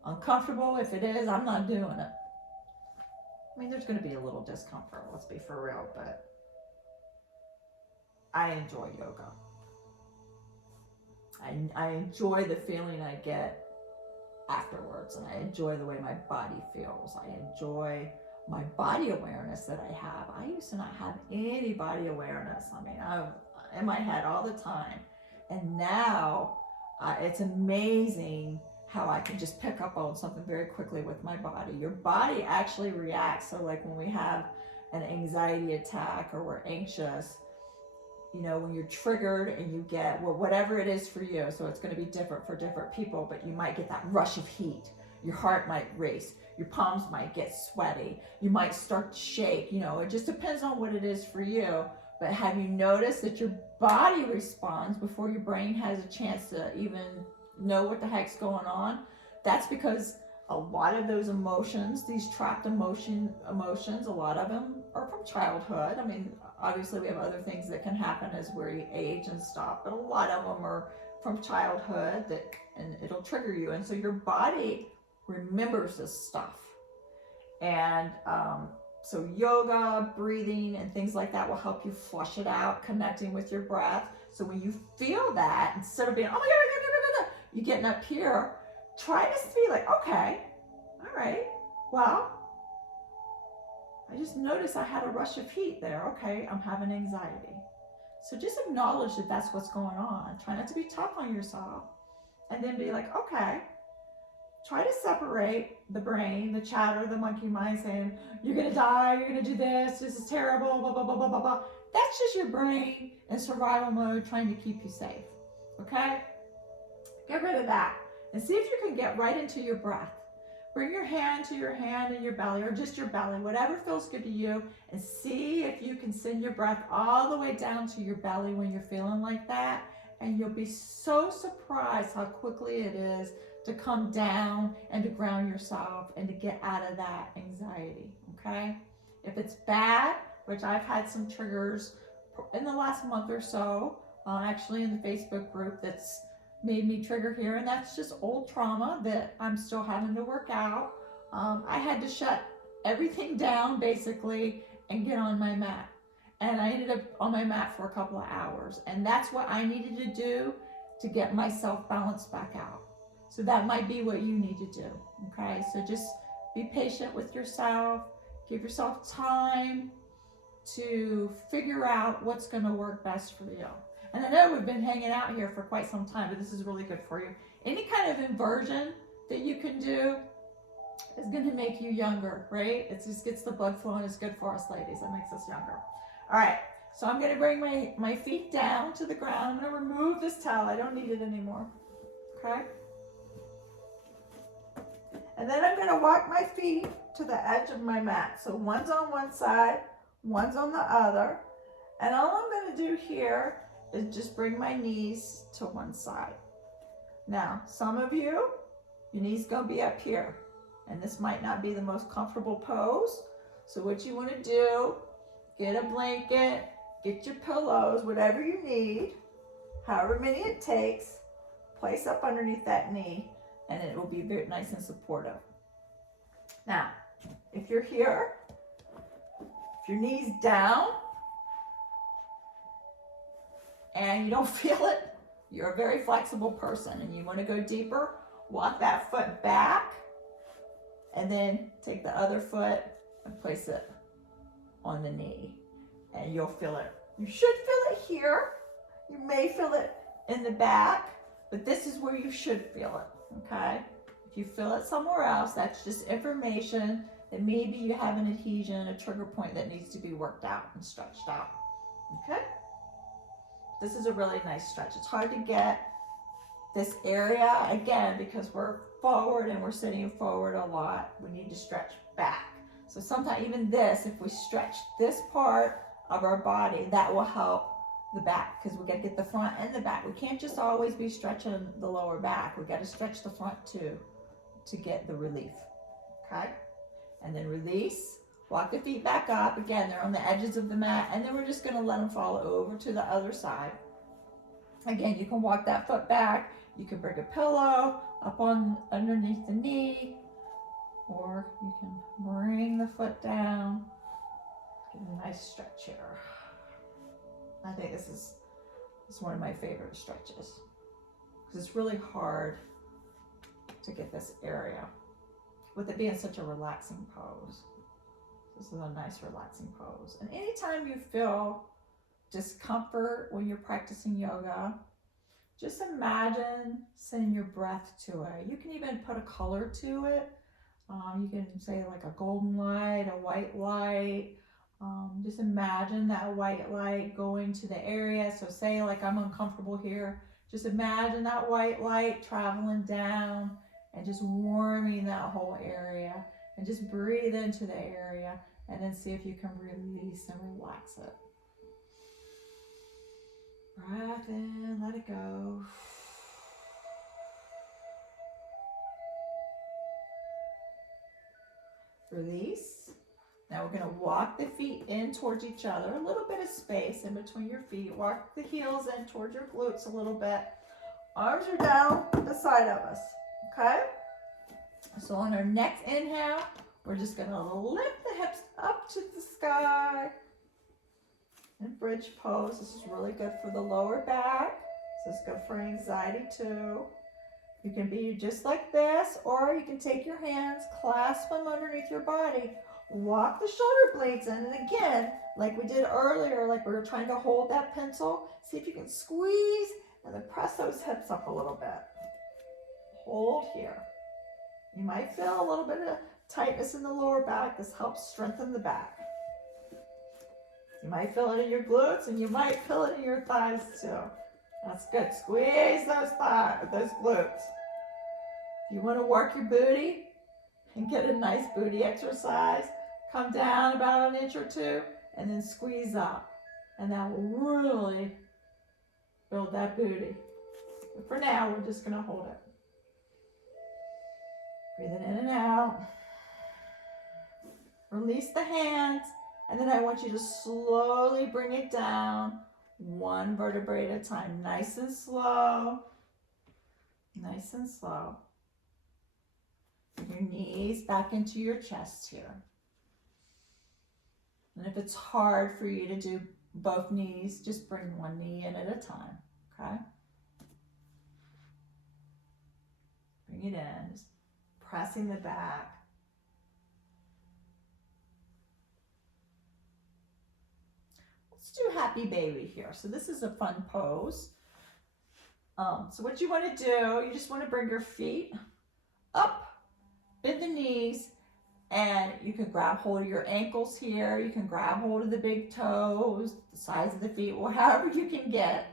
uncomfortable. If it is, I'm not doing it. I mean, there's going to be a little discomfort, let's be for real, but I enjoy yoga. I enjoy the feeling I get afterwards, and I enjoy the way my body feels. I enjoy my body awareness that I have. I used to not have any body awareness. I mean, I'm in my head all the time. And now it's amazing how I can just pick up on something very quickly with my body. Your body actually reacts. So like when we have an anxiety attack or we're anxious, you know, when you're triggered and you get, well, whatever it is for you, so it's going to be different for different people, but you might get that rush of heat. Your heart might race. Your palms might get sweaty. You might start to shake. You know, it just depends on what it is for you. But have you noticed that your body responds before your brain has a chance to even know what the heck's going on? That's because a lot of those emotions, these trapped emotions, a lot of them are from childhood. I mean, obviously we have other things that can happen as we age and stuff, but a lot of them are from childhood and it'll trigger you. And so your body remembers this stuff. And so yoga, breathing, and things like that will help you flush it out, connecting with your breath. So when you feel that, instead of being, oh my God, you're getting up here, try to be like, okay, all right, well, I just noticed I had a rush of heat there. Okay, I'm having anxiety. So just acknowledge that that's what's going on. Try not to be tough on yourself. And then be like, okay, try to separate the brain, the chatter, the monkey mind saying, you're going to die, you're going to do this is terrible, blah, blah, blah, blah, blah, blah. That's just your brain in survival mode trying to keep you safe, okay? Get rid of that and see if you can get right into your breath. Bring your hand to your hand and your belly, or just your belly, whatever feels good to you, and see if you can send your breath all the way down to your belly when you're feeling like that. And you'll be so surprised how quickly it is to come down and to ground yourself and to get out of that anxiety, okay? If it's bad, which I've had some triggers in the last month or so, actually in the Facebook group that's made me trigger here, and that's just old trauma that I'm still having to work out. I had to shut everything down basically and get on my mat. And I ended up on my mat for a couple of hours. And that's what I needed to do to get myself balanced back out. So that might be what you need to do, okay? So just be patient with yourself. Give yourself time to figure out what's gonna work best for you. And I know we've been hanging out here for quite some time, but this is really good for you. Any kind of inversion that you can do is gonna make you younger, right? It just gets the blood flowing. It's good for us ladies. It makes us younger. All right, so I'm gonna bring my feet down to the ground. I'm gonna remove this towel. I don't need it anymore, okay? And then I'm gonna walk my feet to the edge of my mat. So one's on one side, one's on the other. And all I'm gonna do here is just bring my knees to one side. Now, some of you, your knees gonna be up here. And this might not be the most comfortable pose. So what you wanna do, get a blanket, get your pillows, whatever you need, however many it takes, place up underneath that knee, and it will be very nice and supportive. Now, if you're here, if your knee's down and you don't feel it, you're a very flexible person and you want to go deeper, walk that foot back and then take the other foot and place it on the knee. And you'll feel it. You should feel it here. You may feel it in the back, but this is where you should feel it, okay? If you feel it somewhere else, that's just information that maybe you have an adhesion, a trigger point that needs to be worked out and stretched out, okay? This is a really nice stretch. It's hard to get this area, again, because we're forward and we're sitting forward a lot. We need to stretch back. So sometimes even this, if we stretch this part of our body, that will help the back, because we got to get the front and the back. We can't just always be stretching the lower back. We got to stretch the front too to get the relief, okay? And then release, walk the feet back up. Again, they're on the edges of the mat, and then we're just going to let them fall over to the other side. Again, you can walk that foot back. You can bring a pillow up on underneath the knee, or you can bring the foot down. Get a nice stretch here. I think this is one of my favorite stretches because it's really hard to get this area with it being such a relaxing pose. This is a nice relaxing pose. And anytime you feel discomfort when you're practicing yoga, just imagine sending your breath to it. You can even put a color to it. You can say like a golden light, a white light. Just imagine that white light going to the area. So say like I'm uncomfortable here. Just imagine that white light traveling down and just warming that whole area. And just breathe into the area and then see if you can release and relax it. Breath in, let it go. Release. Now we're going to walk the feet in towards each other, a little bit of space in between your feet. Walk the heels in towards your glutes a little bit. Arms are down the side of us, okay? So on our next inhale, we're just going to lift the hips up to the sky. And bridge pose. This is really good for the lower back. This is good for anxiety too. You can be just like this, or you can take your hands, clasp them underneath your body, walk the shoulder blades in, and again, like we did earlier, like we were trying to hold that pencil, see if you can squeeze and then press those hips up a little bit. Hold here. You might feel a little bit of tightness in the lower back. This helps strengthen the back. You might feel it in your glutes, and you might feel it in your thighs too. That's good. Squeeze those thighs, those glutes. If you want to work your booty and get a nice booty exercise, come down about 1 inch or 2 and then squeeze up. And that will really build that booty. But for now, we're just going to hold it. Breathing in and out. Release the hands. And then I want you to slowly bring it down, 1 vertebrae at a time. Nice and slow. Nice and slow. Your knees back into your chest here. And if it's hard for you to do both knees, just bring 1 knee in at a time, okay? Bring it in, just pressing the back. Let's do happy baby here. So this is a fun pose. So what you want to do, you just want to bring your feet up, bend the knees, and you can grab hold of your ankles here. You can grab hold of the big toes, the sides of the feet, however you can get.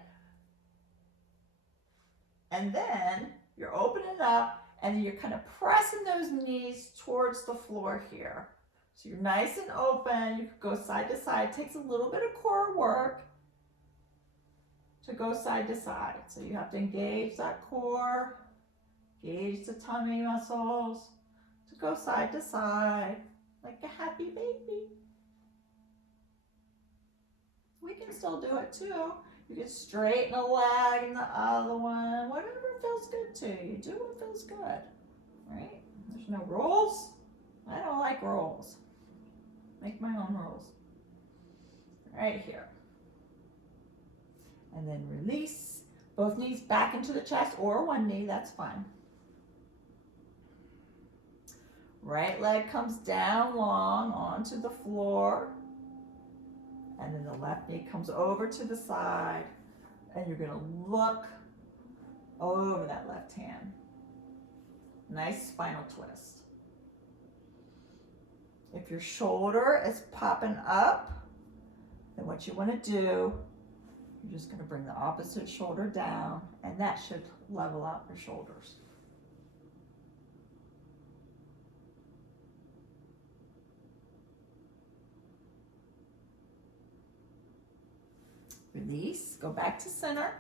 And then you're opening up, and then you're kind of pressing those knees towards the floor here. So you're nice and open. You can go side to side. It takes a little bit of core work to go side to side. So you have to engage that core, engage the tummy muscles to go side to side like a happy baby. We can still do it too. You can straighten a leg and the other one, whatever feels good to you. Do what feels good, right? There's no rules. I don't like rules. Make my own rules. Right here. And then release. Both knees back into the chest, or one knee, that's fine. Right leg comes down long onto the floor. And then the left knee comes over to the side. And you're going to look over that left hand. Nice spinal twist. If your shoulder is popping up, then what you want to do, you're just going to bring the opposite shoulder down, and that should level out your shoulders. Release, go back to center.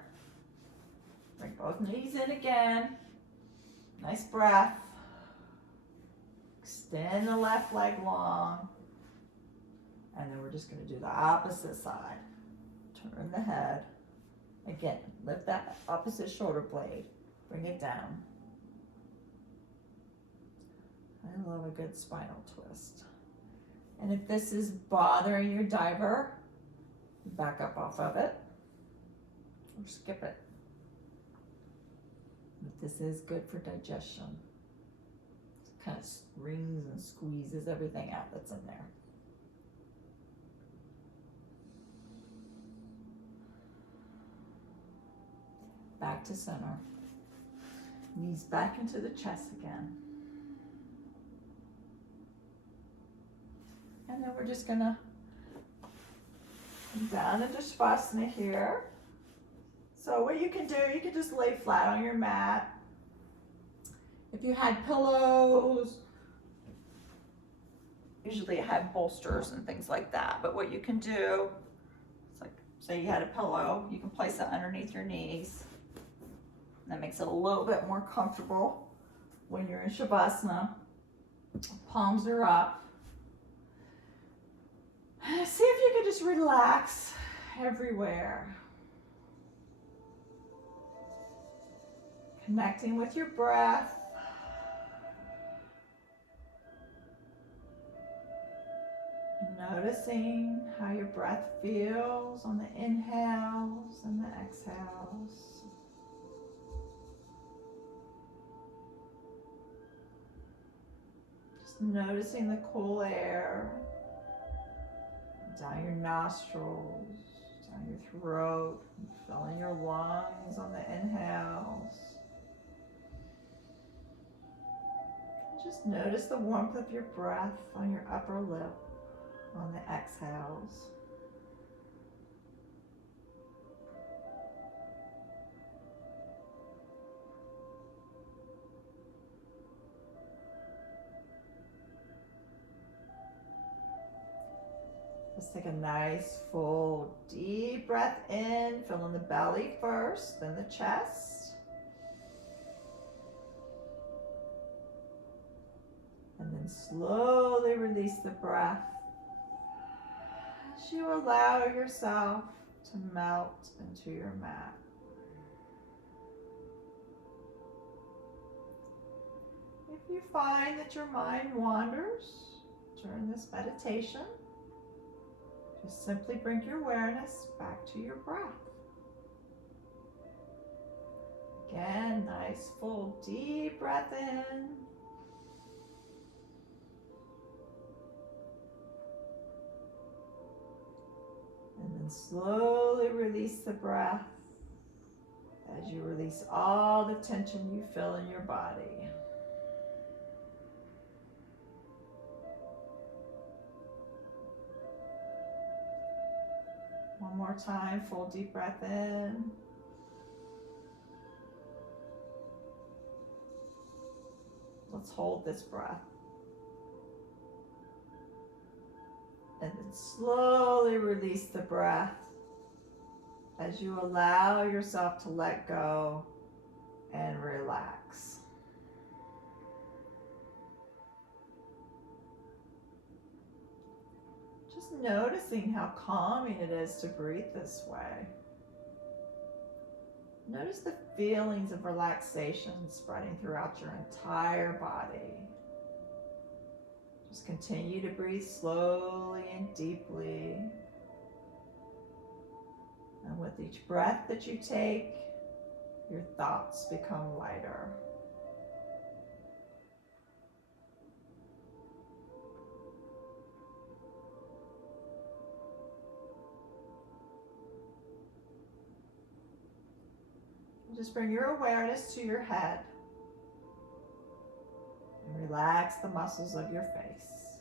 Bring both knees in again. Nice breath. Extend the left leg long. And then we're just going to do the opposite side. Turn the head. Again, lift that opposite shoulder blade. Bring it down. I love a good spinal twist. And if this is bothering your diver, back up off of it or skip it. But this is good for digestion. It kind of wrings and squeezes everything out that's in there. Back to center. Knees back into the chest again. And then we're just going to come down into Shavasana here. So what you can do, you can just lay flat on your mat. If you had pillows, usually I have bolsters and things like that, but what you can do, it's like, say you had a pillow, you can place it underneath your knees. That makes it a little bit more comfortable when you're in Shavasana. Palms are up. See if you can just relax everywhere. Connecting with your breath. Noticing how your breath feels on the inhales and the exhales. Just noticing the cool air down your nostrils, down your throat, filling your lungs on the inhales. Just notice the warmth of your breath on your upper lip on the exhales. Let's take a nice full deep breath in, filling the belly first, then the chest. And then slowly release the breath as you allow yourself to melt into your mat. If you find that your mind wanders during this meditation, just simply bring your awareness back to your breath. Again, nice full deep breath in. And then slowly release the breath as you release all the tension you feel in your body. One more time, full deep breath in. Let's hold this breath. And then slowly release the breath as you allow yourself to let go and relax. Just noticing how calming it is to breathe this way. Notice the feelings of relaxation spreading throughout your entire body. Just continue to breathe slowly and deeply. And with each breath that you take, Your thoughts become lighter. Just bring your awareness to your head and relax the muscles of your face.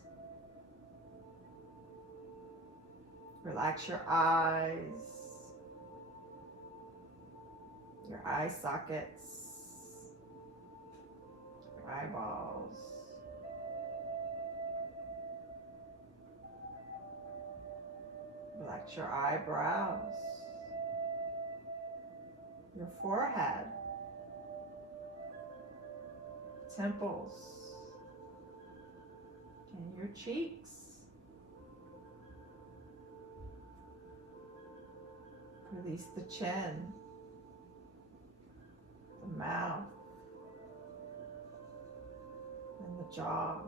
Relax your eyes, your eye sockets, your eyeballs. Relax your eyebrows, your forehead, temples, and your cheeks. Release the chin, the mouth, and the jaw.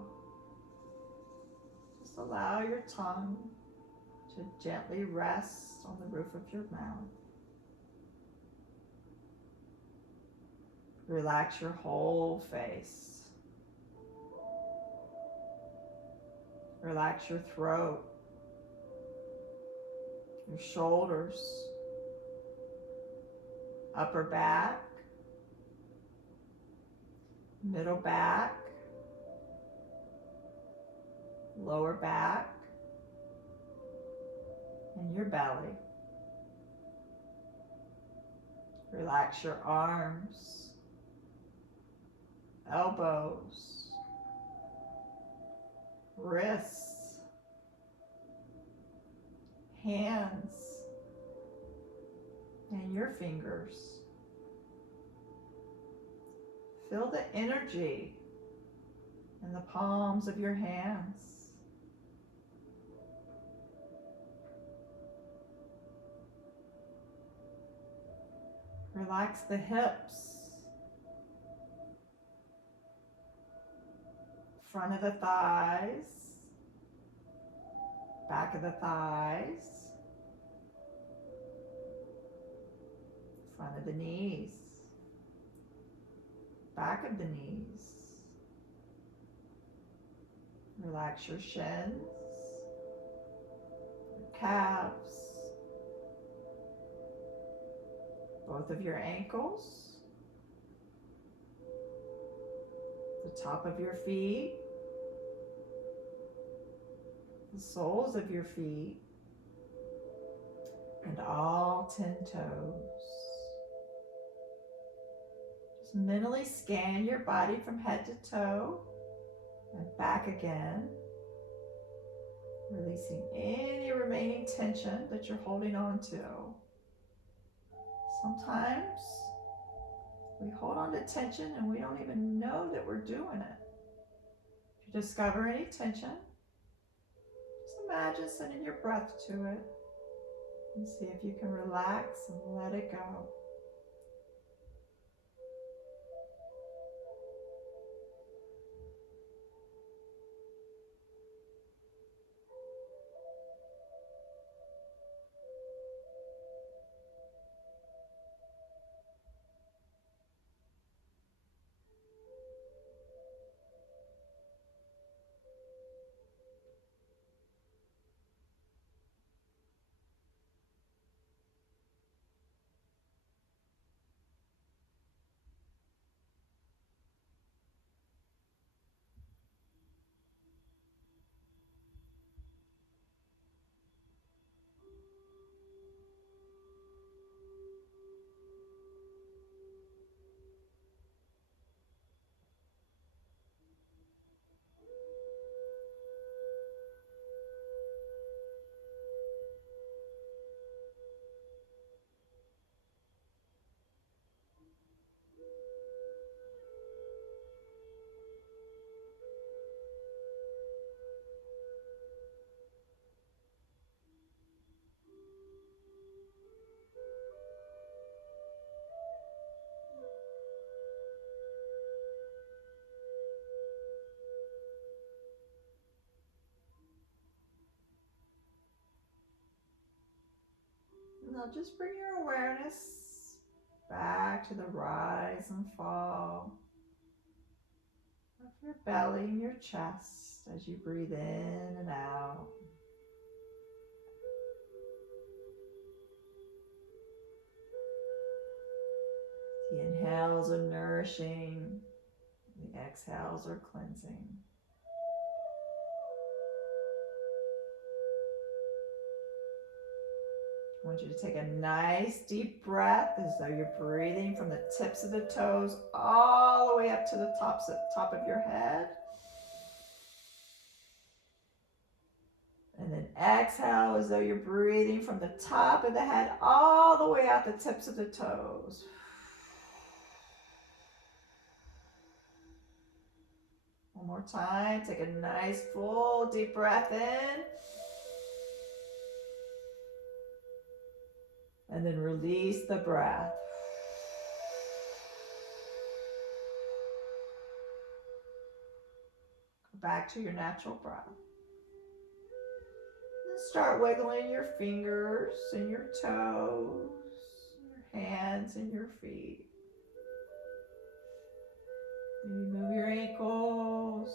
Just allow your tongue to gently rest on the roof of your mouth. Relax your whole face. Relax your throat, your shoulders, upper back, middle back, lower back, and your belly. Relax your arms, elbows, wrists, hands, and your fingers. Feel the energy in the palms of your hands. Relax the hips, front of the thighs, back of the thighs, front of the knees, back of the knees. Relax your shins, your calves, both of your ankles, the top of your feet, the soles of your feet, and all 10 toes. Just mentally scan your body from head to toe and back again, releasing any remaining tension that you're holding on to. Sometimes we hold on to tension and we don't even know that we're doing it. If you discover any tension, just imagine sending your breath to it and see if you can relax and let it go. Now just bring your awareness back to the rise and fall of your belly and your chest as you breathe in and out. The inhales are nourishing, the exhales are cleansing. I want you to take a nice deep breath as though you're breathing from the tips of the toes all the way up to the top of your head. And then exhale as though you're breathing from the top of the head all the way out the tips of the toes. One more time, take a nice full deep breath in. And then release the breath. Go back to your natural breath. And start wiggling your fingers and your toes, your hands and your feet. Maybe move your ankles,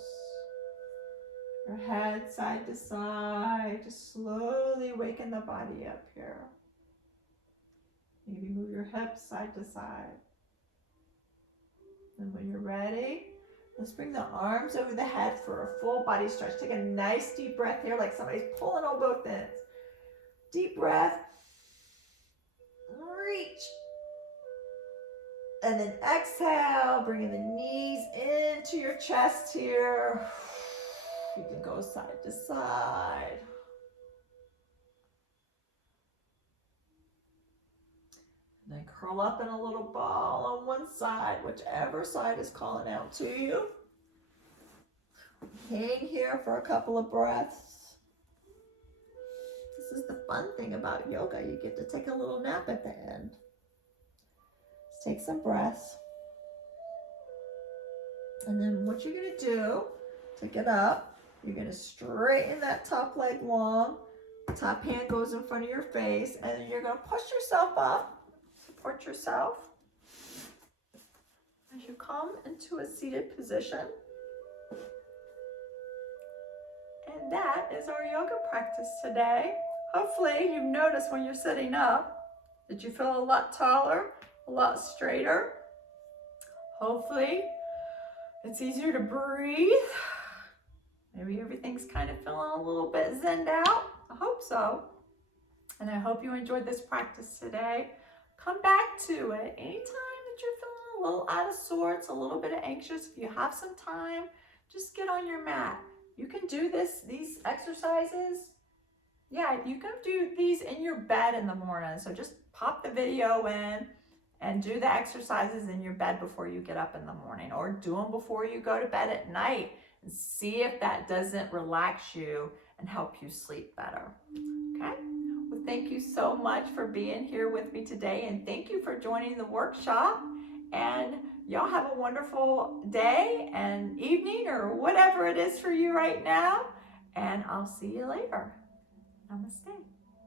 your head side to side. Just slowly waken the body up here. Maybe move your hips side to side. And when you're ready, let's bring the arms over the head for a full body stretch. Take a nice deep breath here, like somebody's pulling on both ends. Deep breath. Reach. And then exhale, bringing the knees into your chest here. You can go side to side. And then curl up in a little ball on one side, whichever side is calling out to you. Hang here for a couple of breaths. This is the fun thing about yoga. You get to take a little nap at the end. Let's take some breaths. And then what you're going to do to get up, you're going to straighten that top leg long. Top hand goes in front of your face, and then you're going to push yourself up. Support yourself as you come into a seated position. And that is our yoga practice today. Hopefully you've noticed when you're sitting up that you feel a lot taller, a lot straighter. Hopefully it's easier to breathe. Maybe everything's kind of feeling a little bit zenned out. I hope so. And I hope you enjoyed this practice today. Come back to it anytime that you're feeling a little out of sorts, a little bit anxious. If you have some time, just get on your mat. You can do these exercises. Yeah, you can do these in your bed in the morning. So just pop the video in and do the exercises in your bed before you get up in the morning, or do them before you go to bed at night and see if that doesn't relax you and help you sleep better. Okay? Well, thank you so much for being here with me today, and thank you for joining the workshop. And y'all have a wonderful day and evening or whatever it is for you right now, and I'll see you later. Namaste.